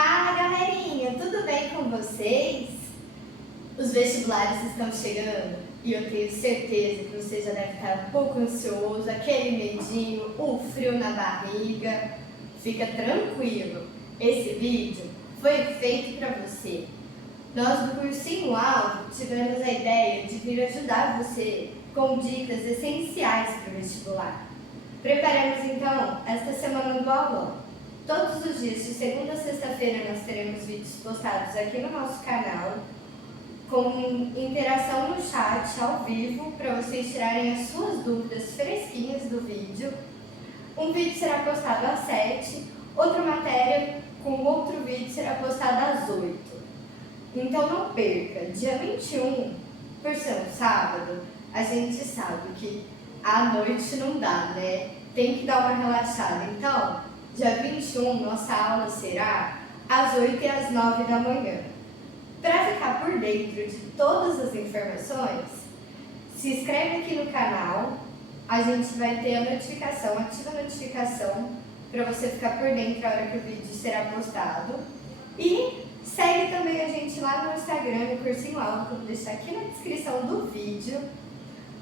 Fala, galerinha, tudo bem com vocês? Os vestibulares estão chegando e eu tenho certeza que você já deve estar um pouco ansioso, aquele medinho, o frio na barriga. Fica tranquilo, esse vídeo foi feito para você. Nós do Cursinho Alvo tivemos a ideia de vir ajudar você com dicas essenciais para o vestibular. Preparamos então esta semana do aulão. Todos os dias, de segunda a sexta-feira, nós teremos vídeos postados aqui no nosso canal, com interação no chat ao vivo, para vocês tirarem as suas dúvidas fresquinhas do vídeo. Um vídeo será postado às 7, outra matéria com outro vídeo será postada às 8. Então não perca, dia 21, por ser um sábado, a gente sabe que à noite não dá, né? Tem que dar uma relaxada. Então, dia 21, nossa aula será às 8 e às 9 da manhã. Para ficar por dentro de todas as informações, se inscreve aqui no canal, a gente vai ter a notificação, ativa a notificação para você ficar por dentro na hora que o vídeo será postado. E segue também a gente lá no Instagram, no Cursinho Alvo, que eu vou deixar aqui na descrição do vídeo,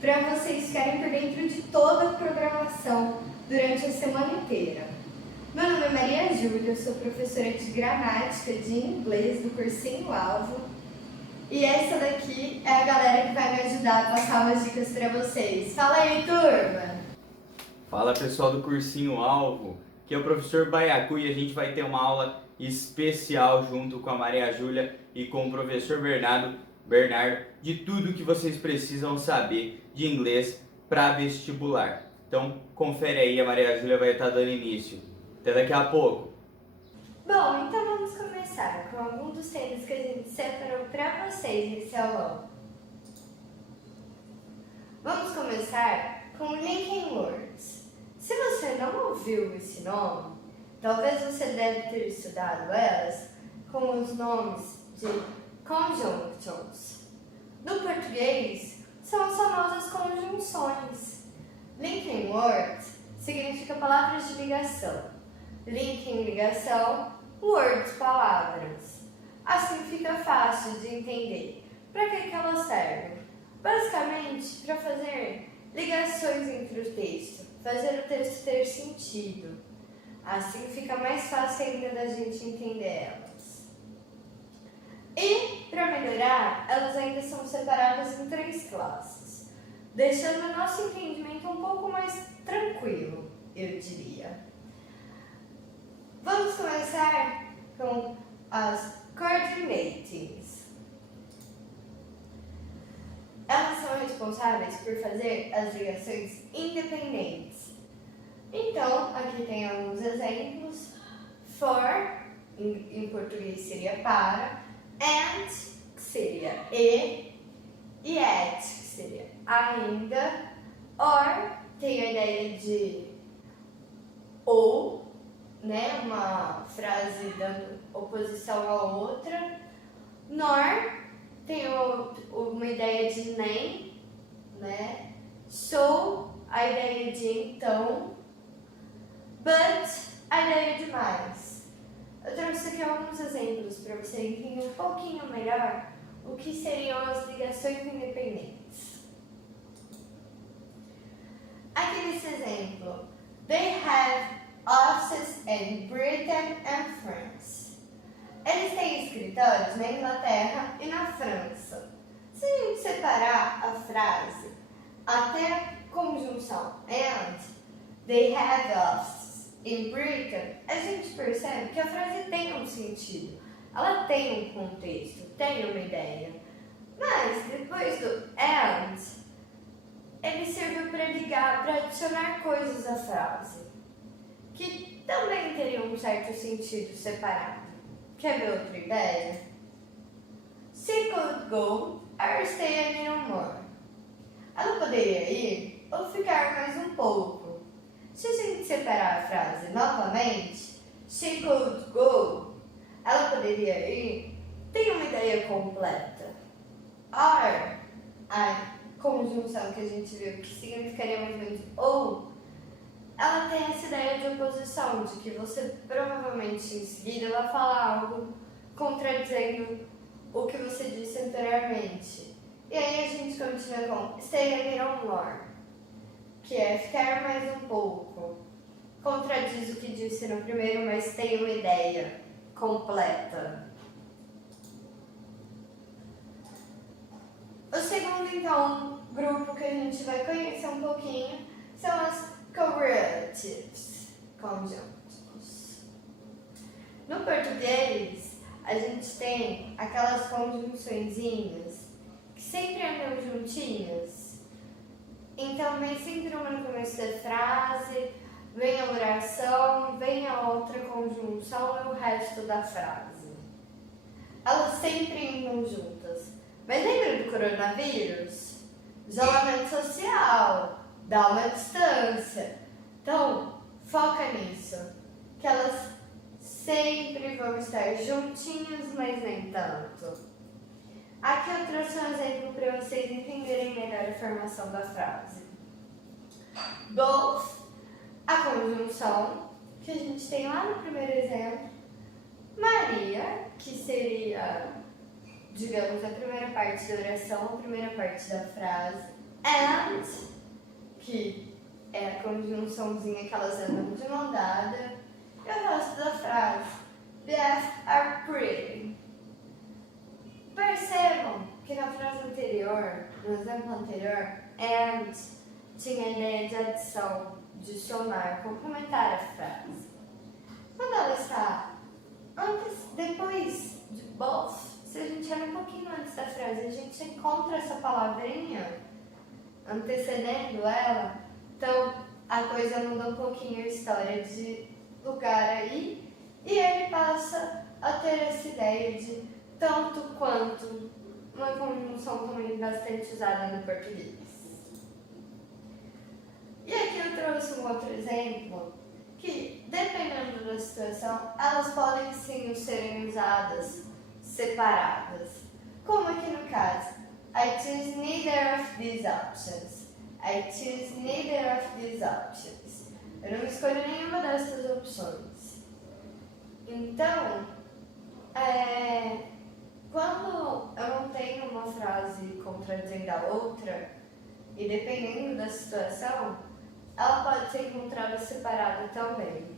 para vocês ficarem por dentro de toda a programação durante a semana inteira. Meu nome é Maria Júlia, eu sou professora de gramática de inglês do Cursinho Alvo. E essa daqui é a galera que vai me ajudar a passar umas dicas para vocês. Fala aí, turma! Fala, pessoal do Cursinho Alvo, que é o professor Baiacu e a gente vai ter uma aula especial junto com a Maria Júlia e com o professor Bernardo, de tudo que vocês precisam saber de inglês para vestibular. Então, confere aí, a Maria Júlia vai estar dando início. Até daqui a pouco. Bom, então vamos começar com alguns dos temas que a gente separou para vocês nesse aulão. Vamos começar com Linking Words. Se você não ouviu esse nome, talvez você deve ter estudado elas com os nomes de conjunctions. No português, são as famosas conjunções. Linking words significa palavras de ligação. Linking, ligação, words, palavras. Assim fica fácil de entender. Para que elas servem? Basicamente, para fazer ligações entre o texto, fazer o texto ter sentido. Assim fica mais fácil ainda da gente entender elas. E, para melhorar, elas ainda são separadas em 3 classes, deixando o nosso entendimento um pouco mais tranquilo, eu diria. Vamos começar com as coordinatings. Elas são responsáveis por fazer as ligações independentes. Então, aqui tem alguns exemplos. For, em português seria para, and, que seria e at, que seria ainda, or, tem a ideia de ou, né, uma frase dando oposição à outra. Nor tem uma ideia de nem, né? So, a ideia de então. But, a ideia de mais. Eu trouxe aqui alguns exemplos para você entender um pouquinho melhor o que seriam as ligações independentes. Aqui nesse exemplo, they have offices in Britain and France. Eles têm escritórios na Inglaterra e na França. Se a gente separar a frase até a conjunção and, they have offices in Britain, a gente percebe que a frase tem um sentido. Ela tem um contexto, tem uma ideia. Mas depois do and, ele serviu para ligar, para adicionar coisas à frase, que também teriam um certo sentido separado. Quer ver outra ideia? She could go or stay a little more. Ela poderia ir ou ficar mais um pouco. Se a gente separar a frase novamente, she could go, ela poderia ir, tem uma ideia completa. Or, a conjunção que a gente viu que significaria mais ou menos ou, ela tem essa ideia de oposição, de que você provavelmente em seguida vai falar algo contradizendo o que você disse anteriormente. E aí a gente continua com stay a little more, que é ficar mais um pouco. Contradiz o que disse no primeiro, mas tem uma ideia completa. O segundo, então, grupo que a gente vai conhecer um pouquinho são as correlatives, conjuntos. No português, a gente tem aquelas conjunçõezinhas que sempre andam juntinhas. Então, vem sempre uma no começo da frase, vem a oração, vem a outra conjunção e o resto da frase. Elas sempre andam juntas. Mas lembra do coronavírus? Isolamento social, dá uma distância. Então, foca nisso. Que elas sempre vão estar juntinhas, mas nem tanto. Aqui eu trouxe um exemplo para vocês entenderem melhor a formação da frase. Both, a conjunção, que a gente tem lá no primeiro exemplo. Maria, que seria, digamos, a primeira parte da oração, a primeira parte da frase. And, que é a conjunçãozinha que elas andam de mão dada. E o resto da frase. Both are pretty. Percebam que na frase anterior, no exemplo anterior, and tinha a ideia de adição, de somar, complementar a frase. Quando ela está depois de both, se a gente olha um pouquinho antes da frase, a gente encontra essa palavrinha antecedendo ela, então a coisa muda um pouquinho a história de lugar aí, e ele passa a ter essa ideia de tanto quanto, uma conjunção também bastante usada no português. E aqui eu trouxe um outro exemplo, que dependendo da situação, elas podem sim serem usadas separadas. Como aqui no caso, I choose neither of these options. I choose neither of these options. Eu não escolho nenhuma dessas opções. Então, quando eu não tenho uma frase contradizendo a outra, e dependendo da situação, ela pode ser encontrada separada também.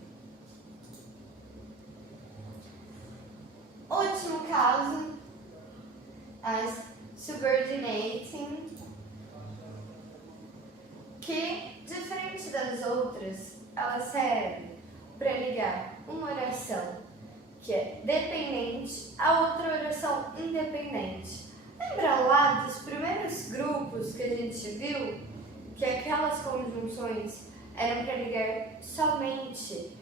Último caso, as subordinating, que, diferente das outras, ela serve para ligar uma oração que é dependente a outra oração independente. Lembra lá dos primeiros grupos que a gente viu que aquelas conjunções eram para ligar somente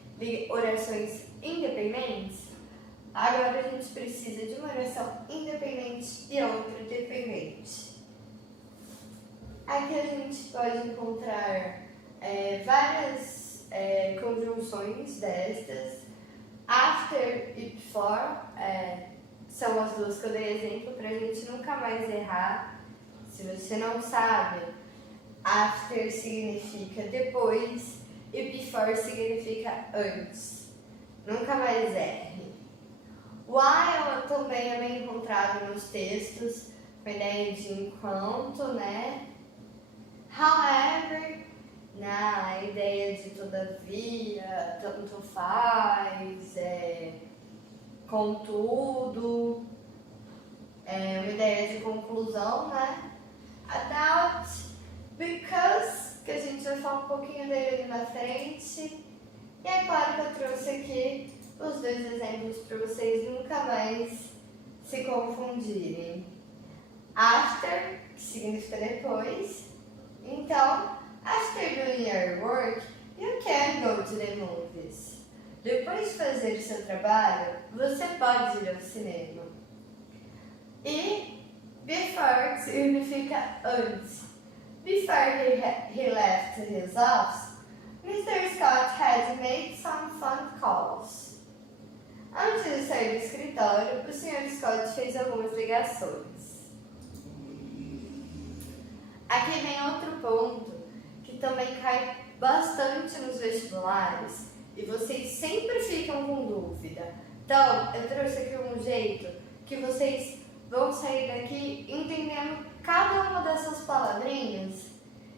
orações independentes? Agora a gente precisa de uma oração independente e outra dependente. Aqui a gente pode encontrar várias conjunções destas. After e before são as duas que eu dei exemplo para a gente nunca mais errar. Se você não sabe, after significa depois e before significa antes. Nunca mais erre. While também é bem encontrado nos textos, com a ideia de enquanto, né? However, a ideia de todavia, tanto faz, contudo, uma ideia de conclusão, né? About, because, que a gente vai falar um pouquinho dele ali na frente. E é claro que eu trouxe aqui os dois exemplos para vocês nunca mais se confundirem. After, que significa depois. Então, after doing your work, you can go to the movies. Depois de fazer o seu trabalho, você pode ir ao cinema. E before significa antes. Before he left his office, Mr. Scott had made some phone calls. Antes de sair do escritório, o Sr. Scott fez algumas ligações. Aqui vem outro ponto que que também cai bastante nos vestibulares e vocês sempre ficam com dúvida. Então, eu trouxe aqui um jeito que vocês vão sair daqui entendendo cada uma dessas palavrinhas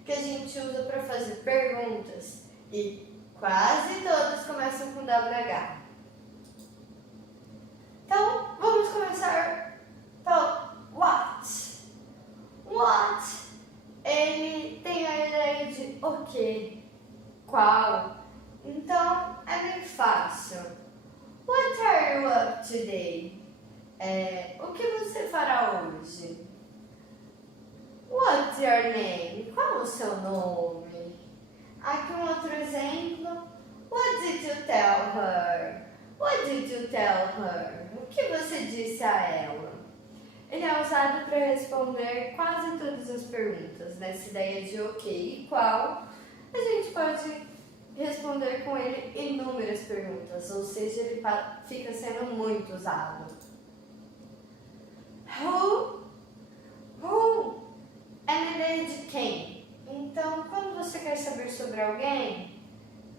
que a gente usa para fazer perguntas e quase todas começam com WH. Então, vamos começar pelo what. What, ele tem a ideia de o quê, qual. Então, é bem fácil. What are you up today? O que você fará hoje? What's your name? Qual o seu nome? Aqui um outro exemplo. What did you tell her? What did you tell her? O que você disse a ela? Ele é usado para responder quase todas as perguntas. Nessa ideia de o que e qual, a gente pode responder com ele inúmeras perguntas, ou seja, ele fica sendo muito usado. Who é a ideia de quem. Então, quando você quer saber sobre alguém,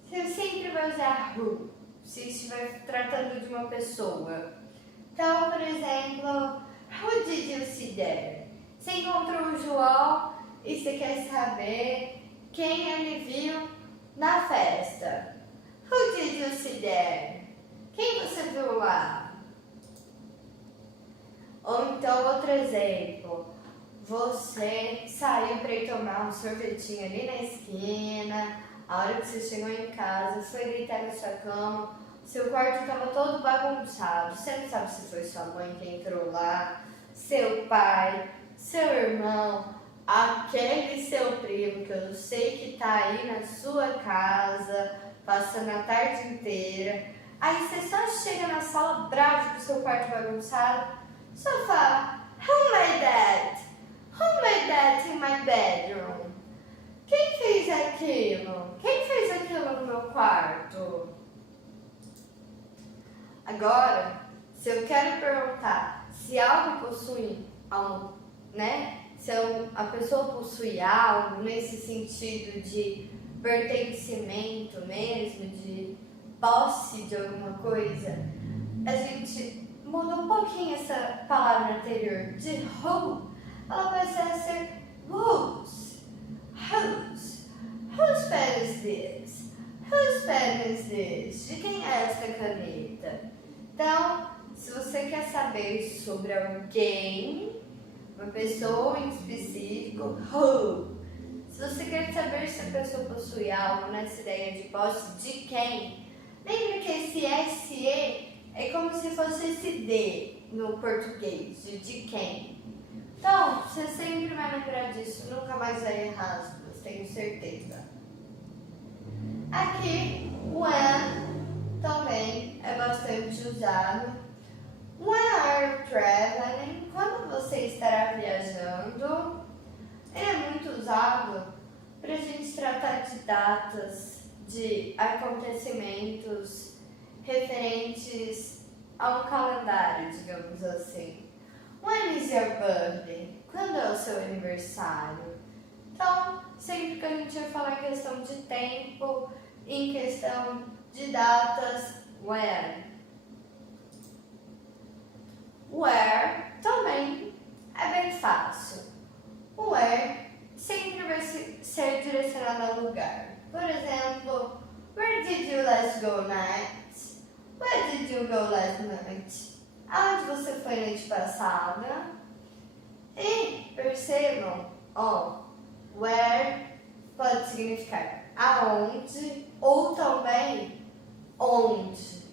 você sempre vai usar who, se estiver tratando de uma pessoa. Então, por exemplo, who did you see there? Você encontrou o João e você quer saber quem ele viu na festa. Who did you see there? Quem você viu lá? Ou então, outro exemplo. Você saiu para ir tomar um sorvetinho ali na esquina. A hora que você chegou em casa, foi deitar na sua cama. Seu quarto estava todo bagunçado. Você não sabe se foi sua mãe que entrou lá, seu pai, seu irmão, aquele seu primo que eu sei que está aí na sua casa, passando a tarde inteira. Aí você só chega na sala bravo com o seu quarto bagunçado, só fala, who made that? Who made that in my bedroom? Quem fez aquilo? Quem fez aquilo no meu quarto? Agora, se eu quero perguntar se algo possui algo, né? Se a pessoa possui algo nesse sentido de pertencimento mesmo, de posse de alguma coisa, a gente muda um pouquinho essa palavra anterior de who, ela vai ser whose. Whose pen is this? Whose pen is this? De quem é essa caneta? Então, se você quer saber sobre alguém, uma pessoa em específico, who. Se você quer saber se a pessoa possui algo nessa ideia de posse de quem, lembre que esse SE é como se fosse esse D no português, de quem. Então, você sempre vai lembrar disso, nunca mais vai errar as duas, tenho certeza. Aqui, when também é bastante usado. When are you traveling? Quando você estará viajando? Ele é muito usado para a gente tratar de datas, de acontecimentos referentes a um calendário, digamos assim. When is your birthday? Quando é o seu aniversário? Então, sempre que a gente vai falar em questão de tempo, em questão de datas, when. Where também é bem fácil. O where sempre vai ser direcionado a lugar. Por exemplo, where did you last go night? Where did you go last night? Aonde você foi noite passada? E percebam, where pode significar aonde ou também onde.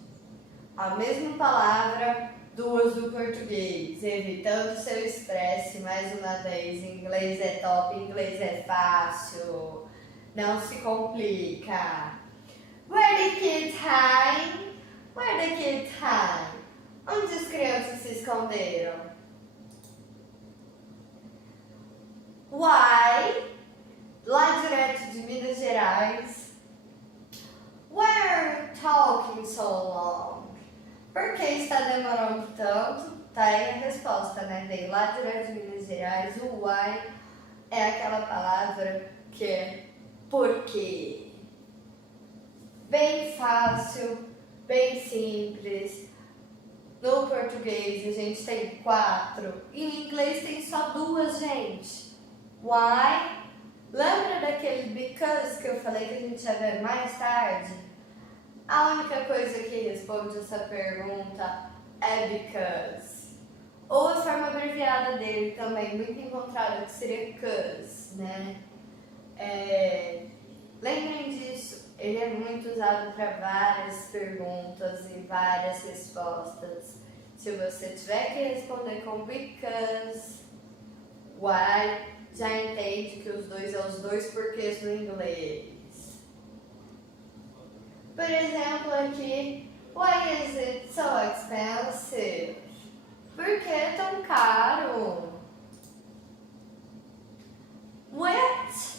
A mesma palavra, duas do português, evitando seu estresse mais uma vez. Inglês é top, inglês é fácil, não se complica. Where the kids hide? Where the kids hide? Onde as crianças se esconderam? Why? Lá direto de Minas Gerais. Why are you talking so long? Por que está demorando tanto? Tá aí a resposta, né? Veio lá direto de Minas Gerais. O why é aquela palavra que é Porque bem fácil, bem simples. No português a gente tem 4 e em inglês tem só 2, gente. Why? Lembra daquele because que eu falei que a gente ia ver mais tarde? A única coisa que responde essa pergunta é because. Ou a forma abreviada dele também, muito encontrada, que seria cause, né? Lembrem disso, ele é muito usado para várias perguntas e várias respostas. Se você tiver que responder com because, why, já entende que os dois são os 2 porquês do inglês. Por exemplo, aqui, why is it so expensive? Por que é tão caro? What?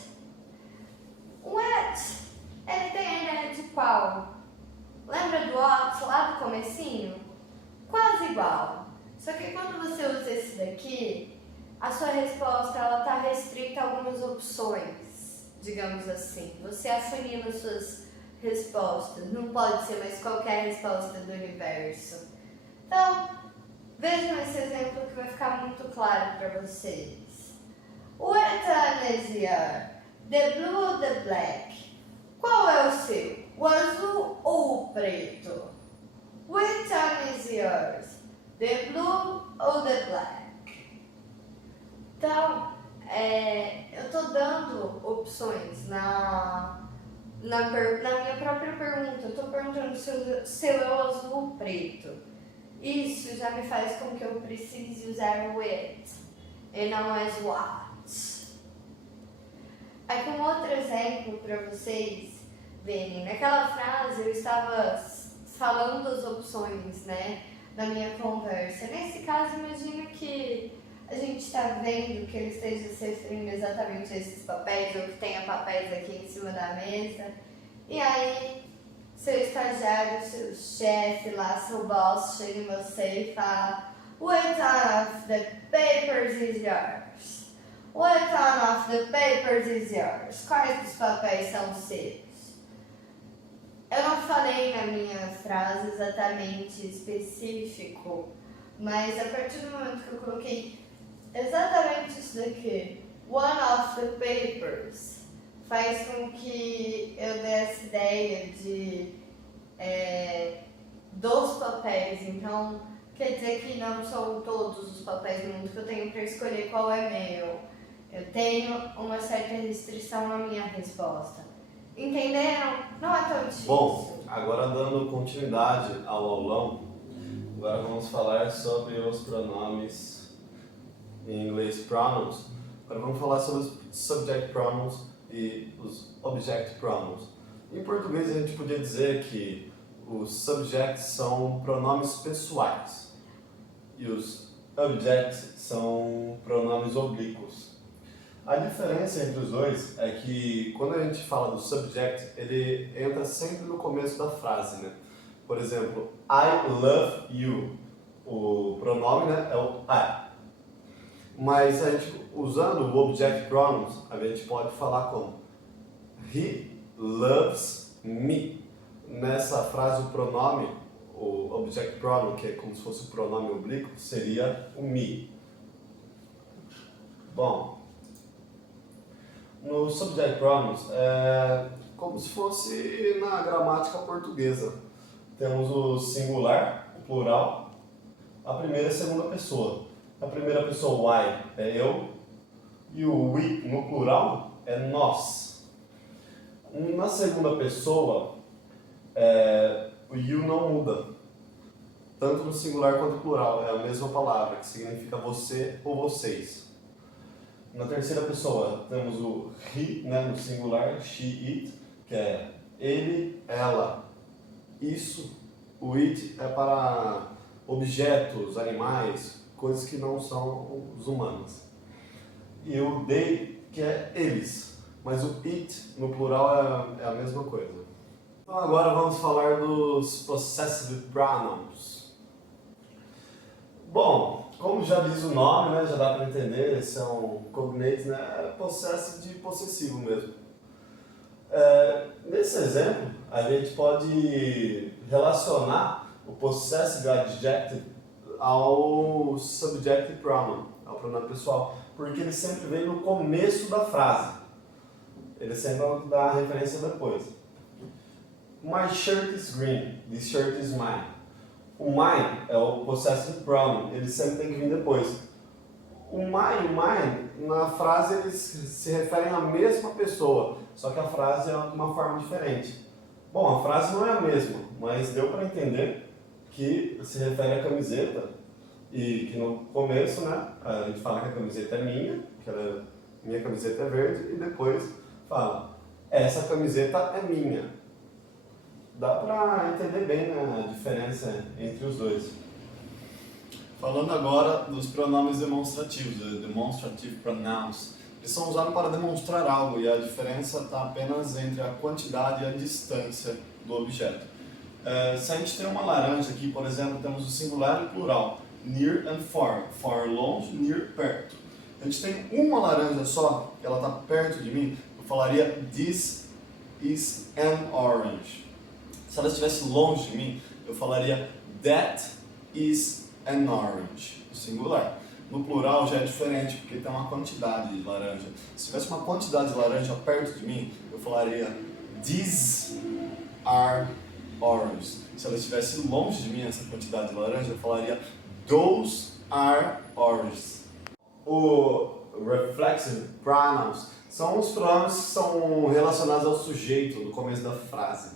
Ele tem a ideia de qual? Lembra do what lá do comecinho? Quase igual. Só que quando você usa esse daqui, a sua resposta ela está restrita a algumas opções, digamos assim. Você afunila suas respostas. Não pode ser mais qualquer resposta do universo. Então, vejam esse exemplo que vai ficar muito claro para vocês. What time is here? The blue ou the black? Qual é o seu? O azul ou o preto? Which time is yours? The blue ou the black? Então, eu estou dando opções na minha própria pergunta. Eu estou perguntando se o seu é o azul ou o preto. Isso já me faz com que eu precise usar o it e não as what. Aqui um outro exemplo para vocês verem. Naquela frase eu estava falando as opções, né, da minha conversa. Nesse caso, imagina que a gente está vendo que ele esteja se referindo exatamente a esses papéis, ou que tenha papéis aqui em cima da mesa. E aí, seu estagiário, seu chefe lá, seu boss, chega em você e fala: What of the papers is yours? What of the papers is yours? Quais dos papéis são seus? Eu não falei na minha frase exatamente específico, mas a partir do momento que eu coloquei exatamente isso daqui, one of the papers, faz com que eu dê essa ideia de dos papéis. Então, quer dizer que não são todos os papéis do mundo que eu tenho para escolher qual é meu. Eu tenho uma certa restrição na minha resposta. Entenderam? Não é tão difícil. Bom, agora dando continuidade ao aulão, agora vamos falar sobre os pronomes em inglês pronouns. Agora vamos falar sobre os subject pronouns e os object pronouns. Em português a gente podia dizer que os subjects são pronomes pessoais e os objects são pronomes oblíquos. A diferença entre os dois é que quando a gente fala do subject, ele entra sempre no começo da frase, né? Por exemplo, I love you. O pronome, né, é o I. Mas a gente, usando o object pronouns, a gente pode falar como He loves me. Nessa frase o pronome, o object pronoun, que é como se fosse o pronome oblíquo, seria o me. Bom, no subject pronouns é como se fosse na gramática portuguesa. Temos o singular, o plural, a primeira e a segunda pessoa. A primeira pessoa, o I, é eu, e o we, no plural, é nós. Na segunda pessoa, o you não muda, tanto no singular quanto no plural, é a mesma palavra, que significa você ou vocês. Na terceira pessoa, temos o he, né, no singular, she, it, que é ele, ela, isso. O it é para objetos, animais, coisas que não são os humanos. E o they, que é eles, mas o it, no plural, é a mesma coisa. Então agora vamos falar dos possessive pronouns. Bom, como já diz o nome, né, já dá para entender, eles são cognates, né, possessive de possessivo mesmo. Nesse exemplo, a gente pode relacionar o possessive adjective ao subjective pronoun, ao pronome pessoal, porque ele sempre vem no começo da frase. Ele sempre dá a referência depois. My shirt is green, this shirt is mine. O mine é o possessive pronoun, ele sempre tem que vir depois. O mine, na frase eles se referem à mesma pessoa, só que a frase é de uma forma diferente. Bom, a frase não é a mesma, mas deu para entender que se refere à camiseta e que no começo, né, a gente fala que a camiseta é minha, minha camiseta é verde, e depois fala, essa camiseta é minha. Dá para entender bem, né, a diferença entre os dois. Falando agora dos pronomes demonstrativos, demonstrative pronouns. Eles são usados para demonstrar algo e a diferença está apenas entre a quantidade e a distância do objeto. Se a gente tem uma laranja aqui, por exemplo, temos o singular e o plural, near and far, far longe, near perto. A gente tem uma laranja só, que ela está perto de mim, eu falaria this is an orange. Se ela estivesse longe de mim, eu falaria that is an orange, no singular. No plural já é diferente, porque tem uma quantidade de laranja. Se tivesse uma quantidade de laranja perto de mim, eu falaria these are oranges. Se ela estivesse longe de mim, essa quantidade de laranja, eu falaria those are oranges. O reflexive pronouns são os pronomes que são relacionados ao sujeito no começo da frase.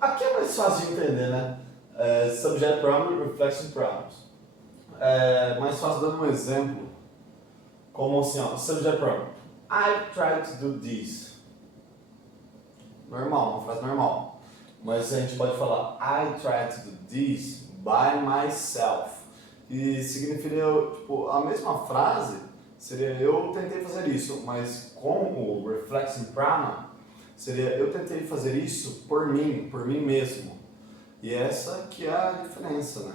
Aqui é mais fácil de entender, né? Subject pronoun e reflexive pronouns. Mais fácil dando um exemplo, como assim, ó, subject pronoun. I tried to do this. Normal, uma frase normal. Mas a gente pode falar I tried to do this by myself. E significaria, tipo, a mesma frase seria eu tentei fazer isso, mas com o reflexive pronoun seria eu tentei fazer isso por mim mesmo. E essa que é a diferença, né?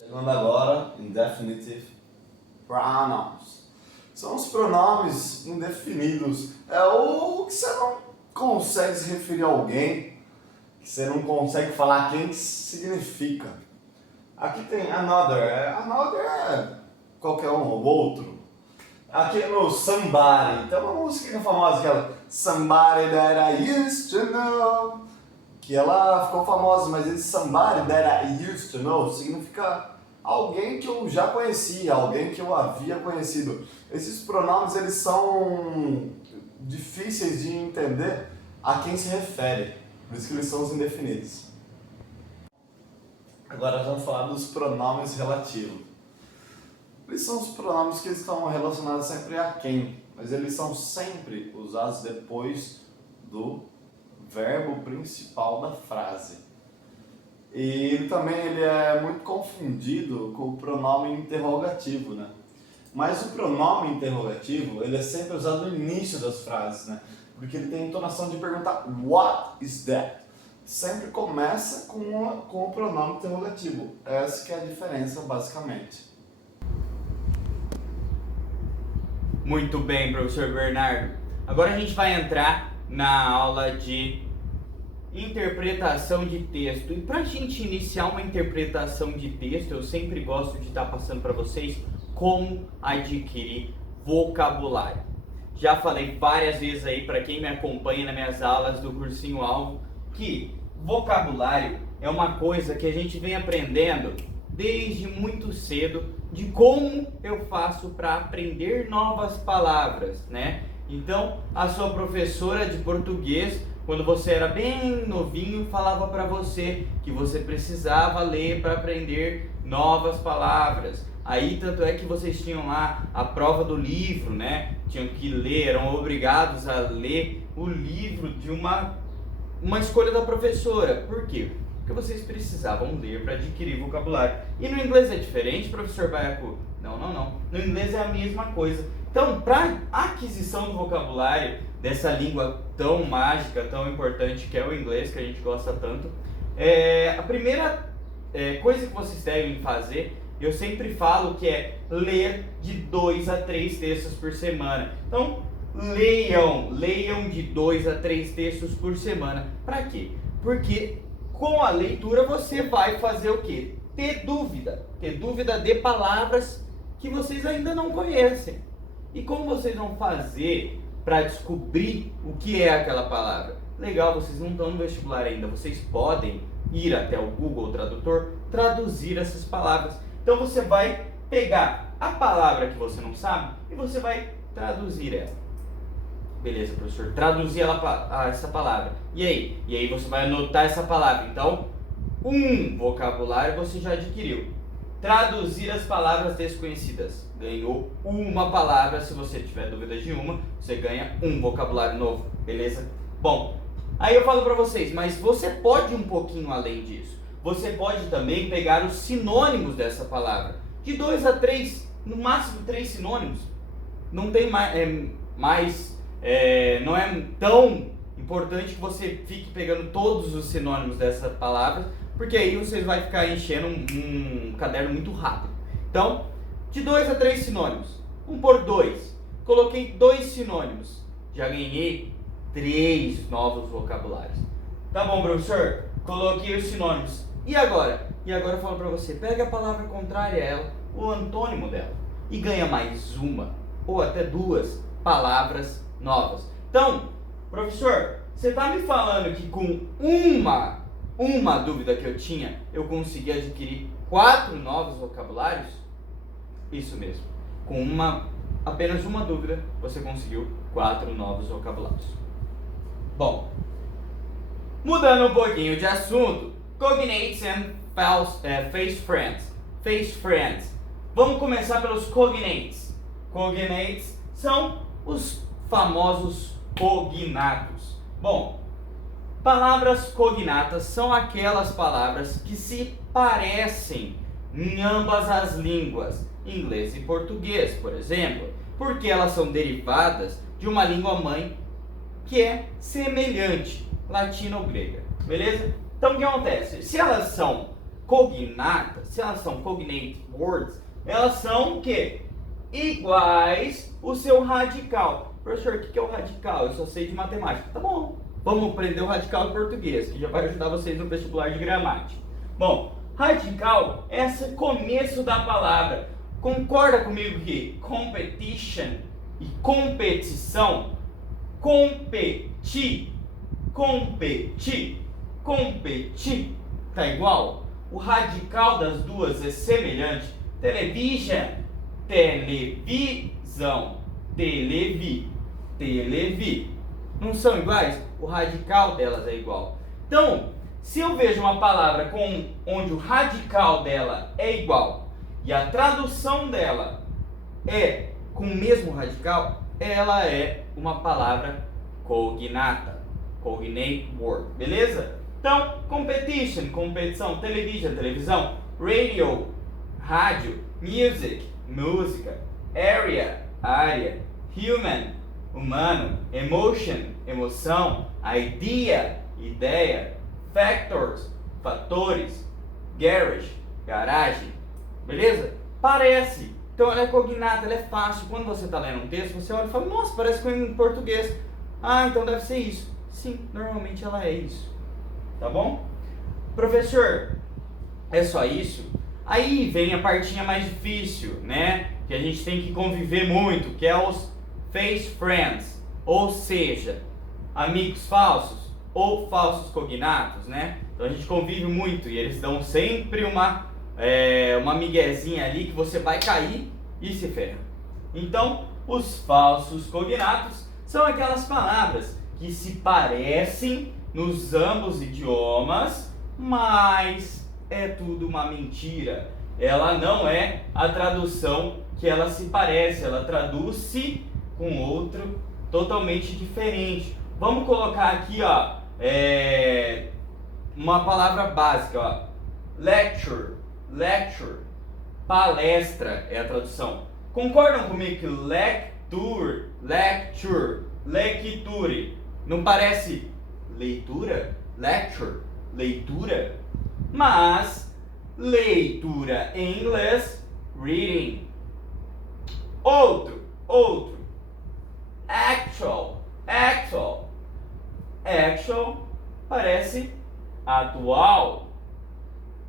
Chegando agora, indefinitive pronouns. São os pronomes indefinidos. É o que você não consegue se referir a alguém, que você não consegue falar quem que significa. Aqui tem another. Another é qualquer um, ou outro. Aqui no somebody, tem uma música famosa, aquela Somebody That I Used To Know, que ela ficou famosa, mas esse somebody that I used to know significa alguém que eu já conhecia, alguém que eu havia conhecido. Esses pronomes, eles são difíceis de entender a quem se refere, por isso que eles são os indefinidos. Agora nós vamos falar dos pronomes relativos. Eles são os pronomes que estão relacionados sempre a quem, mas eles são sempre usados depois do verbo principal da frase. E ele também é muito confundido com o pronome interrogativo, né? Mas o pronome interrogativo, ele é sempre usado no início das frases, né? Porque ele tem a entonação de perguntar what is that? Sempre começa com o pronome interrogativo. Essa que é a diferença, basicamente. Muito bem, professor Bernardo. Agora a gente vai entrar na aula de interpretação de texto. E para a gente iniciar uma interpretação de texto, eu sempre gosto de estar passando para vocês como adquirir vocabulário. Já falei várias vezes aí para quem me acompanha nas minhas aulas do Cursinho Alvo que vocabulário é uma coisa que a gente vem aprendendo desde muito cedo de como eu faço para aprender novas palavras, né? Então, a sua professora de português, quando você era bem novinho, falava para você que você precisava ler para aprender novas palavras. Aí, tanto é que vocês tinham lá a prova do livro, né? Tinham que ler, eram obrigados a ler o livro de uma escolha da professora. Por quê? Porque vocês precisavam ler para adquirir vocabulário. E no inglês é diferente, professor Baiacu? Não. No inglês é a mesma coisa. Então, para aquisição do vocabulário dessa língua tão mágica, tão importante que é o inglês, que a gente gosta tanto, a primeira coisa que vocês devem fazer, eu sempre falo que é ler de 2 a 3 textos por semana. Então, leiam de 2 a 3 textos por semana. Para quê? Porque com a leitura você vai fazer o quê? Ter dúvida de palavras que vocês ainda não conhecem. E como vocês vão fazer para descobrir o que é aquela palavra? Legal, vocês não estão no vestibular ainda, vocês podem ir até o Google Tradutor, traduzir essas palavras. Então você vai pegar a palavra que você não sabe e você vai traduzir ela. Beleza, professor, traduzir essa palavra. E aí você vai anotar essa palavra. Então, um vocabulário você já adquiriu. Traduzir as palavras desconhecidas. Ganhou uma palavra. Se você tiver dúvidas de uma, você ganha um vocabulário novo. Beleza? Bom, aí eu falo para vocês, mas você pode ir um pouquinho além disso. Você pode também pegar os sinônimos dessa palavra. De 2 a 3, no máximo 3 sinônimos. Não tem mais, não é tão importante que você fique pegando todos os sinônimos dessa palavra, porque aí você vai ficar enchendo um caderno muito rápido. Então, de 2 a 3 sinônimos. 1 por 2. Coloquei 2 sinônimos. Já ganhei 3 novos vocabulários. Tá bom, professor? Coloquei os sinônimos. E agora? E agora eu falo pra você, pega a palavra contrária a ela, o antônimo dela, e ganha mais uma, ou até 2 palavras novas. Então, professor, você tá me falando que com uma dúvida que eu tinha, eu consegui adquirir 4 novos vocabulários? Isso mesmo. Com apenas uma dúvida, você conseguiu 4 novos vocabulários. Bom, mudando um pouquinho de assunto, cognates and face friends. Face friends. Vamos começar pelos cognates. Cognates são os famosos cognatos. Bom, palavras cognatas são aquelas palavras que se parecem em ambas as línguas, inglês e português, por exemplo, porque elas são derivadas de uma língua mãe que é semelhante, latina ou grega, beleza? Então o que acontece? Se elas são cognatas, se elas são cognate words, elas são o quê? Iguais o seu radical. Professor, o que é o radical? Eu só sei de matemática. Tá bom, vamos aprender o radical em português, que já vai ajudar vocês no vestibular de gramática. Bom, radical é esse começo da palavra. Concorda comigo que competition e competição, competir, tá igual? O radical das duas é semelhante. Television, televisão, televi. Não são iguais? O radical delas é igual. Então, se eu vejo uma palavra onde o radical dela é igual e a tradução dela é com o mesmo radical, ela é uma palavra cognata, cognate word, beleza? Então, competition, competição, television, televisão, radio, rádio, music, música, area, área, human, humano, emotion, emoção, idea, ideia, factors, fatores, garage, garagem, beleza? Parece. Então ela é cognata, ela é fácil. Quando você está lendo um texto, você olha e fala, nossa, parece com em português. Ah, então deve ser isso. Sim, normalmente ela é isso. Tá bom? Professor, é só isso? Aí vem a partinha mais difícil, né? Que a gente tem que conviver muito, que é os face friends. Ou seja, amigos falsos ou falsos cognatos, né? Então a gente convive muito e eles dão sempre uma miguezinha ali que você vai cair e se ferra. Então, os falsos cognatos são aquelas palavras que se parecem nos ambos idiomas, mas é tudo uma mentira. Ela não é a tradução que ela se parece, ela traduz-se com outro totalmente diferente. Vamos colocar aqui, ó, uma palavra básica, ó. Lecture, palestra é a tradução. Concordam comigo que lecture, não parece leitura? Lecture, leitura, mas leitura em inglês, reading. Outro. Actual. Actual. Actual parece atual,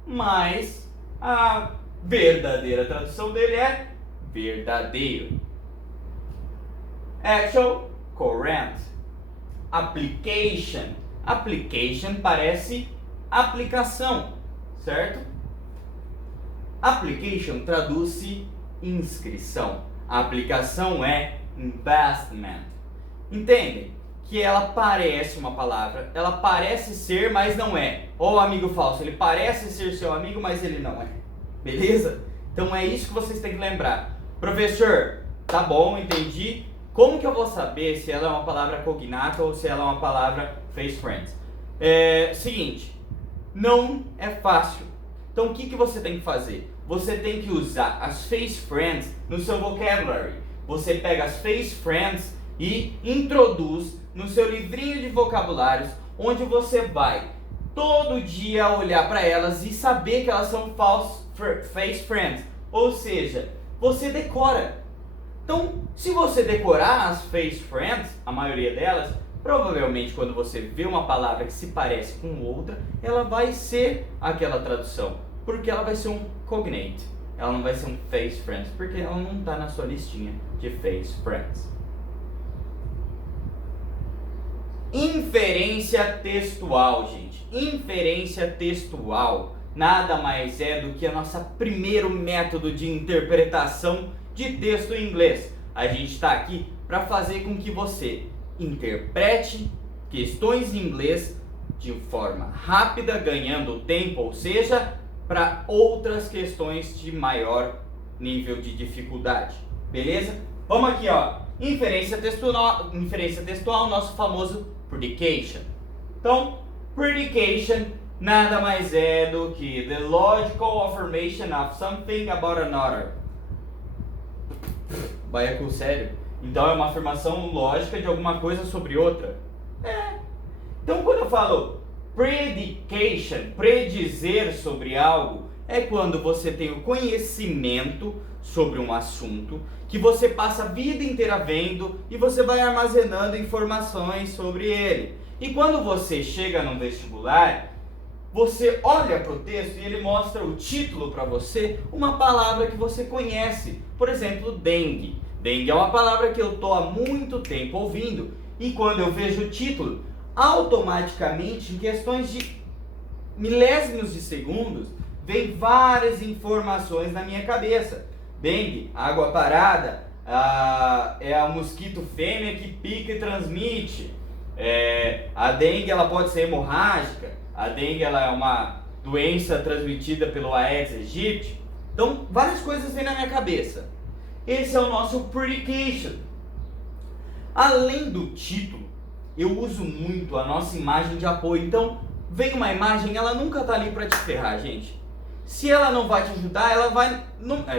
mas a verdadeira tradução dele é verdadeiro. Actual, current. Application. Application parece aplicação, certo? Application traduz-se inscrição. A aplicação é investment. Entendem? Que ela parece uma palavra, ela parece ser, mas não é. Ou amigo falso, ele parece ser seu amigo, mas ele não é. Beleza? Então é isso que vocês têm que lembrar. Professor, tá bom, entendi. Como que eu vou saber se ela é uma palavra cognata ou se ela é uma palavra face friends? Seguinte, não é fácil. Então o que você tem que fazer? Você tem que usar as face friends no seu vocabulary. Você pega as face friends e introduz no seu livrinho de vocabulários, onde você vai todo dia olhar para elas e saber que elas são face friends. Ou seja, você decora. Então, se você decorar as face friends, a maioria delas, provavelmente quando você vê uma palavra que se parece com outra, ela vai ser aquela tradução, porque ela vai ser um cognate, ela não vai ser um face friends, porque ela não está na sua listinha de face friends. Inferência textual, gente. Inferência textual nada mais é do que o nosso primeiro método de interpretação de texto em inglês. A gente está aqui para fazer com que você interprete questões em inglês de forma rápida, ganhando tempo, ou seja, para outras questões de maior nível de dificuldade. Beleza? Vamos aqui, ó. Inferência textual, nosso famoso predication. Então, predication nada mais é do que the logical affirmation of something about another. Vai com o sério. Então é uma afirmação lógica de alguma coisa sobre outra. Então quando eu falo predication, predizer sobre algo, é quando você tem o conhecimento sobre um assunto que você passa a vida inteira vendo e você vai armazenando informações sobre ele. E quando você chega no vestibular, você olha para o texto e ele mostra o título para você, uma palavra que você conhece. Por exemplo, dengue. Dengue é uma palavra que eu estou há muito tempo ouvindo e quando eu vejo o título, automaticamente, em questões de milésimos de segundos, vem várias informações na minha cabeça. Dengue, água parada, é a mosquito fêmea que pica e transmite. A dengue ela pode ser hemorrágica. A dengue ela é uma doença transmitida pelo Aedes aegypti. Então, várias coisas vêm na minha cabeça. Esse é o nosso predication. Além do título, eu uso muito a nossa imagem de apoio. Então, vem uma imagem, ela nunca está ali para te ferrar, gente. Se ela não vai te ajudar,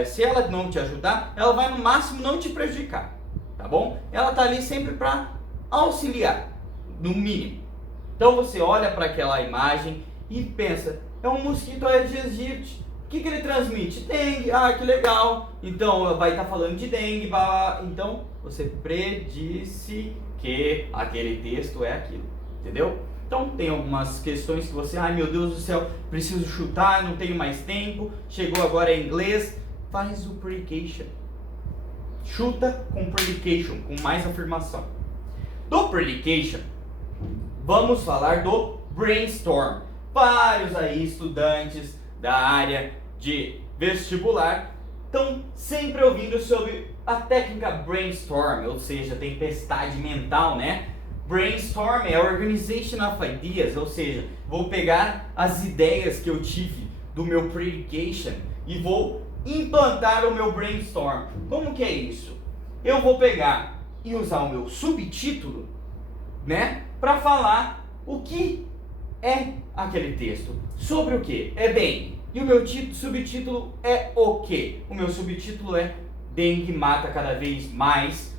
se ela não te ajudar, ela vai no máximo não te prejudicar, tá bom? Ela está ali sempre para auxiliar, no mínimo. Então você olha para aquela imagem e pensa, é um mosquito Aedes aegypti. O que ele transmite? Dengue. Ah, que legal. Então vai estar falando de dengue. Então você predisse que aquele texto é aquilo, entendeu? Então tem algumas questões que você, ai meu Deus do céu, preciso chutar, não tenho mais tempo, chegou agora em inglês, faz o predication. Chuta com predication, com mais afirmação. Do predication, vamos falar do brainstorm. Vários aí estudantes da área de vestibular estão sempre ouvindo sobre a técnica brainstorm, ou seja, tempestade mental, né? Brainstorm é Organization of Ideas, ou seja, vou pegar as ideias que eu tive do meu predication e vou implantar o meu brainstorm. Como que é isso? Eu vou pegar e usar o meu subtítulo, né, para falar o que é aquele texto. Sobre o que? É dengue. E o meu subtítulo é o que? O meu subtítulo é dengue mata cada vez mais,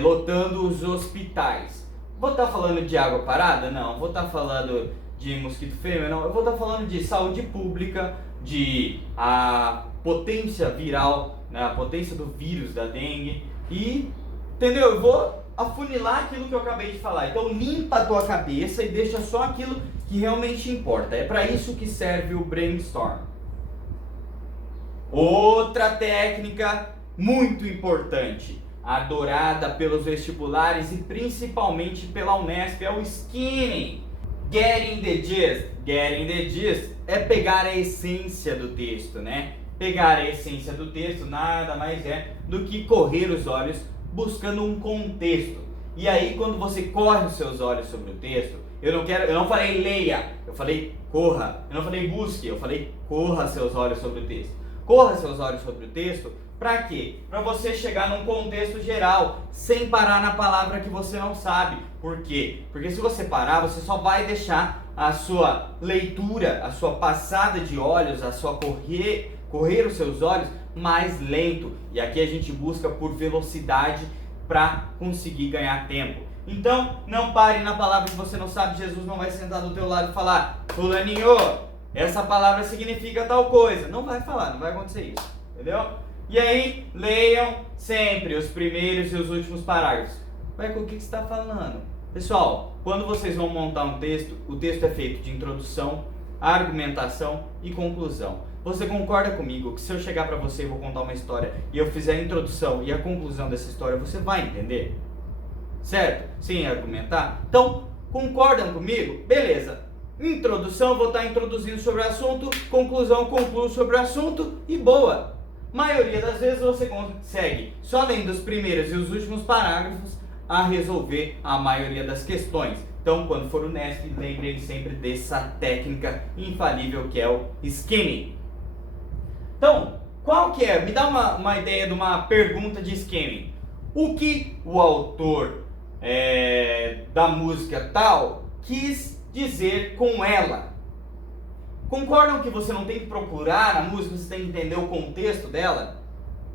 lotando os hospitais. Vou estar falando de água parada? Não. Vou estar falando de mosquito fêmea? Não. Eu vou estar falando de saúde pública, de a potência viral, né, a potência do vírus da dengue. E, entendeu? Eu vou afunilar aquilo que eu acabei de falar. Então limpa a tua cabeça e deixa só aquilo que realmente importa. É para isso que serve o brainstorm. Outra técnica muito importante, adorada pelos vestibulares e principalmente pela Unesp, é o skimming. Getting the gist. Getting the gist é pegar a essência do texto, né? Pegar a essência do texto nada mais é do que correr os olhos buscando um contexto. E aí quando você corre os seus olhos sobre o texto, eu não falei leia, eu falei corra. Eu não falei busque, eu falei corra seus olhos sobre o texto. Corra seus olhos sobre o texto, para quê? Para você chegar num contexto geral, sem parar na palavra que você não sabe. Por quê? Porque se você parar, você só vai deixar a sua leitura, a sua passada de olhos, a sua correr os seus olhos mais lento. E aqui a gente busca por velocidade para conseguir ganhar tempo. Então, não pare na palavra que você não sabe. Jesus não vai sentar do teu lado e falar: fulaninho, essa palavra significa tal coisa. Não vai falar, não vai acontecer isso, entendeu? E aí, leiam sempre os primeiros e os últimos parágrafos. Ué, com o que você está falando? Pessoal, quando vocês vão montar um texto, o texto é feito de introdução, argumentação e conclusão. Você concorda comigo que se eu chegar para você e vou contar uma história e eu fizer a introdução e a conclusão dessa história, você vai entender? Certo? Sem argumentar? Então, concordam comigo? Beleza. Introdução, vou estar introduzindo sobre o assunto, conclusão, concluo sobre o assunto e boa. Maioria das vezes você consegue, só lendo os primeiros e os últimos parágrafos, a resolver a maioria das questões. Então, quando for o Unesp, lembrem sempre dessa técnica infalível que é o skimming. Então, qual que é? Me dá uma ideia de uma pergunta de skimming. O que o autor da música tal quis dizer com ela? Concordam que você não tem que procurar na música, você tem que entender o contexto dela?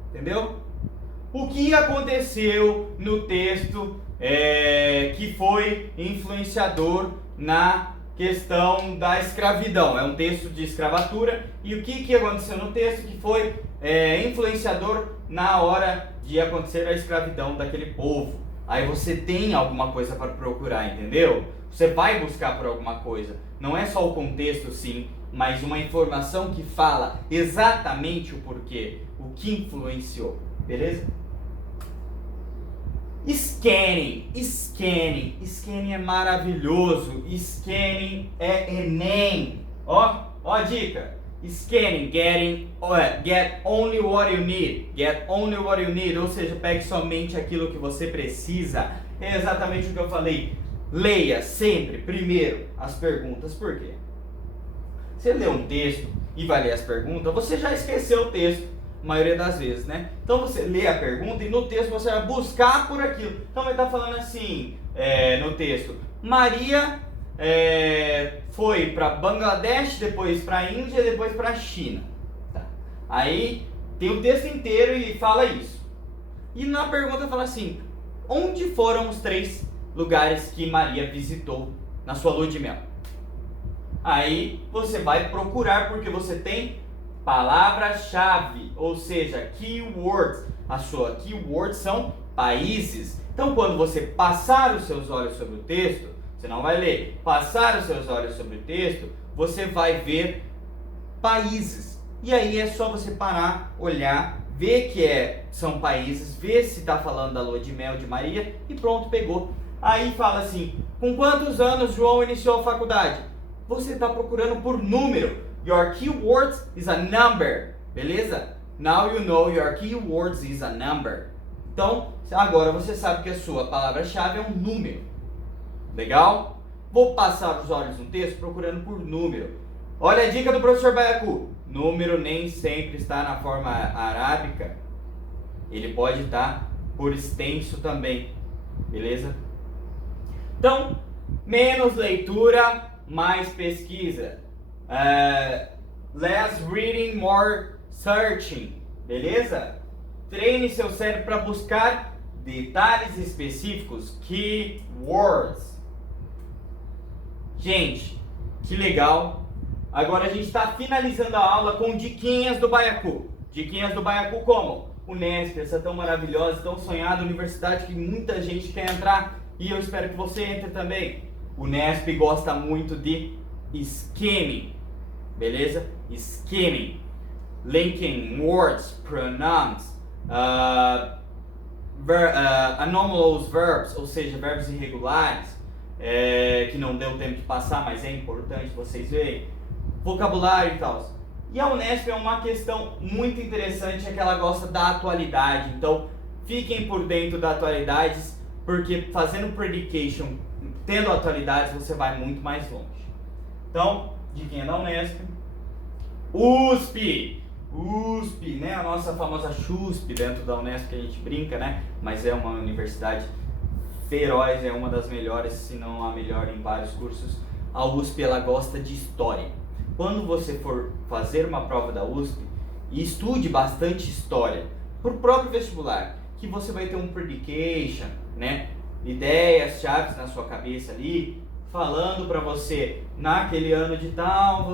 Entendeu? O que aconteceu no texto que foi influenciador na questão da escravidão? É um texto de escravatura. E o que aconteceu no texto que foi influenciador na hora de acontecer a escravidão daquele povo? Aí você tem alguma coisa para procurar, entendeu? Você vai buscar por alguma coisa. Não é só o contexto, sim, mas uma informação que fala exatamente o porquê, o que influenciou, beleza? Scanning é maravilhoso, scanning é Enem, ó a dica, scanning, get only what you need, ou seja, pegue somente aquilo que você precisa, é exatamente o que eu falei, leia sempre primeiro as perguntas, por quê? Você lê um texto e vai ler as perguntas, você já esqueceu o texto, a maioria das vezes, né? Então você lê a pergunta e no texto você vai buscar por aquilo. Então ele está falando assim, no texto, Maria foi para Bangladesh, depois para a Índia, depois para a China. Tá. Aí tem o texto inteiro e fala isso. E na pergunta fala assim, onde foram os 3 lugares que Maria visitou na sua lua de mel? Aí você vai procurar porque você tem palavra-chave, ou seja, keywords. A sua keywords são países. Então quando você passar os seus olhos sobre o texto, você não vai ler, passar os seus olhos sobre o texto, você vai ver países. E aí é só você parar, olhar, ver que são países, ver se está falando da lua de mel de Maria e pronto, pegou. Aí fala assim, com quantos anos João iniciou a faculdade? Você está procurando por número. Your keywords is a number, beleza? Now you know your keywords is a number. Então, agora você sabe que a sua palavra-chave é um número. Legal? Vou passar os olhos no texto procurando por número. Olha a dica do professor Baiacu. Número nem sempre está na forma arábica. Ele pode estar por extenso também. Beleza? Então, menos leitura, mais pesquisa. Less reading, more searching. Beleza? Treine seu cérebro para buscar detalhes específicos. Keywords. Gente, que legal. Agora a gente está finalizando a aula com diquinhas do Baiacu. Diquinhas do Baiacu como? Unesp, essa tão maravilhosa, tão sonhada universidade que muita gente quer entrar e eu espero que você entre também. Unesp gosta muito de scheming, beleza? Scheming, linking words, pronouns, anomalous verbs, ou seja, verbos irregulares, que não deu tempo de passar, mas é importante vocês verem, vocabulário e tal. E a Unesp é uma questão muito interessante, é que ela gosta da atualidade, então fiquem por dentro da atualidades, porque fazendo predication, tendo atualidades, você vai muito mais longe. Então, de quem é da Unesp? USP, né? A nossa famosa CHUSP dentro da Unesp, que a gente brinca, né? Mas é uma universidade feroz, é uma das melhores, se não a melhor em vários cursos. A USP, ela gosta de história. Quando você for fazer uma prova da USP, estude bastante história para o próprio vestibular, que você vai ter um predication, né? Ideias, chaves na sua cabeça ali, falando para você, naquele ano de tal,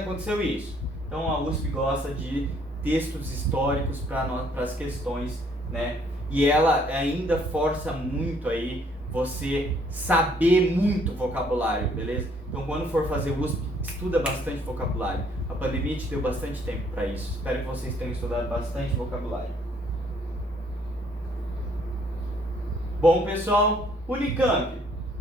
aconteceu isso. Então a USP gosta de textos históricos para as questões, né? E ela ainda força muito aí você saber muito vocabulário, beleza? Então quando for fazer USP, estuda bastante vocabulário. A pandemia te deu bastante tempo para isso. Espero que vocês tenham estudado bastante vocabulário. Bom, pessoal, Unicamp.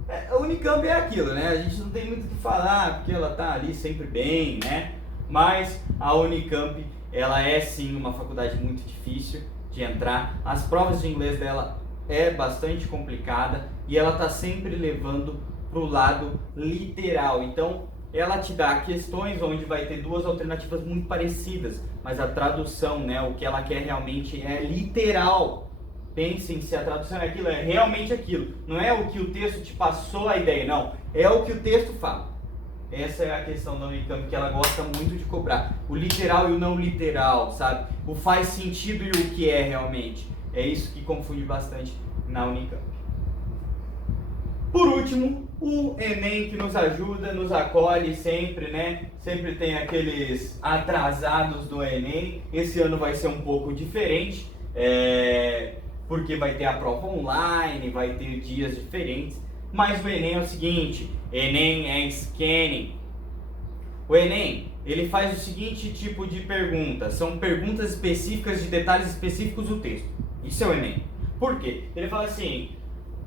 A Unicamp é aquilo, né? A gente não tem muito o que falar, porque ela tá ali sempre bem, né? Mas a Unicamp, ela é sim uma faculdade muito difícil de entrar. As provas de inglês dela é bastante complicada e ela tá sempre levando pro lado literal. Então, ela te dá questões onde vai ter duas alternativas muito parecidas, mas a tradução, né, o que ela quer realmente é literal. Pensem se a tradução é aquilo, é realmente aquilo. Não é o que o texto te passou a ideia, não. É o que o texto fala. Essa é a questão da Unicamp, que ela gosta muito de cobrar. O literal e o não literal, sabe? O faz sentido e o que é realmente. É isso que confunde bastante na Unicamp. Por último, o Enem, que nos ajuda, nos acolhe sempre, né? Sempre tem aqueles atrasados do Enem. Esse ano vai ser um pouco diferente, porque vai ter a prova online, vai ter dias diferentes. Mas o Enem é o seguinte, Enem é scanning. O Enem, ele faz o seguinte tipo de pergunta, são perguntas específicas de detalhes específicos do texto. Isso é o Enem. Por quê? Ele fala assim,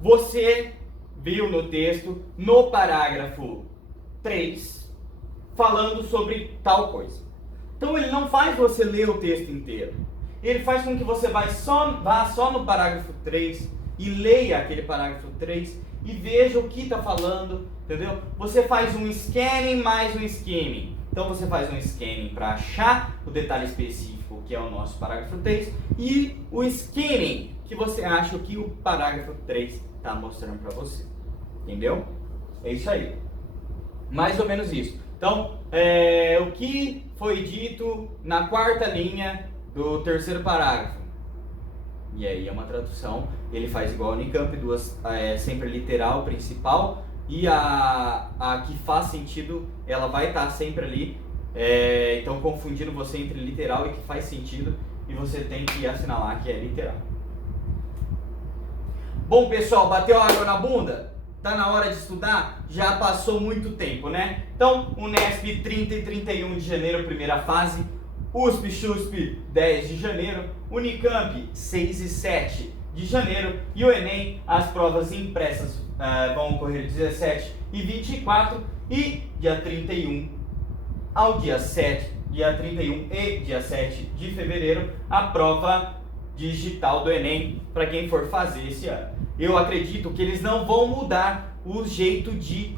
você viu no texto, no parágrafo 3, falando sobre tal coisa. Então ele não faz você ler o texto inteiro. Ele faz com que você vá só no parágrafo 3 e leia aquele parágrafo 3 e veja o que está falando, entendeu? Você faz um scanning mais um skimming. Então você faz um scanning para achar o detalhe específico, que é o nosso parágrafo 3, e o skimming, que você acha o que o parágrafo 3 está mostrando para você. Entendeu? É isso aí. Mais ou menos isso. Então, o que foi dito na quarta linha do terceiro parágrafo? E aí é uma tradução, ele faz igual ao Unicamp, sempre literal, principal, e a que faz sentido, ela vai estar sempre ali, então confundindo você entre literal e que faz sentido, e você tem que assinalar que é literal. Bom, pessoal, bateu água na bunda? Tá na hora de estudar? Já passou muito tempo, né? Então, Unesp 30 e 31 de janeiro, primeira fase. USP, CHUSP, 10 de janeiro. Unicamp, 6 e 7 de janeiro. E o Enem, as provas impressas vão ocorrer 17 e 24. E dia 31 ao dia 7, dia 31 e dia 7 de fevereiro, a prova digital do Enem, para quem for fazer esse ano. Eu acredito que eles não vão mudar o jeito de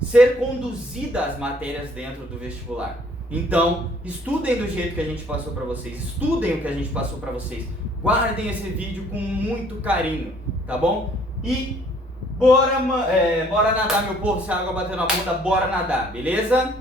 ser conduzida as matérias dentro do vestibular. Então, estudem do jeito que a gente passou para vocês, estudem o que a gente passou para vocês, guardem esse vídeo com muito carinho, tá bom? E bora nadar, meu povo, se a água bater na bunda, bora nadar, beleza?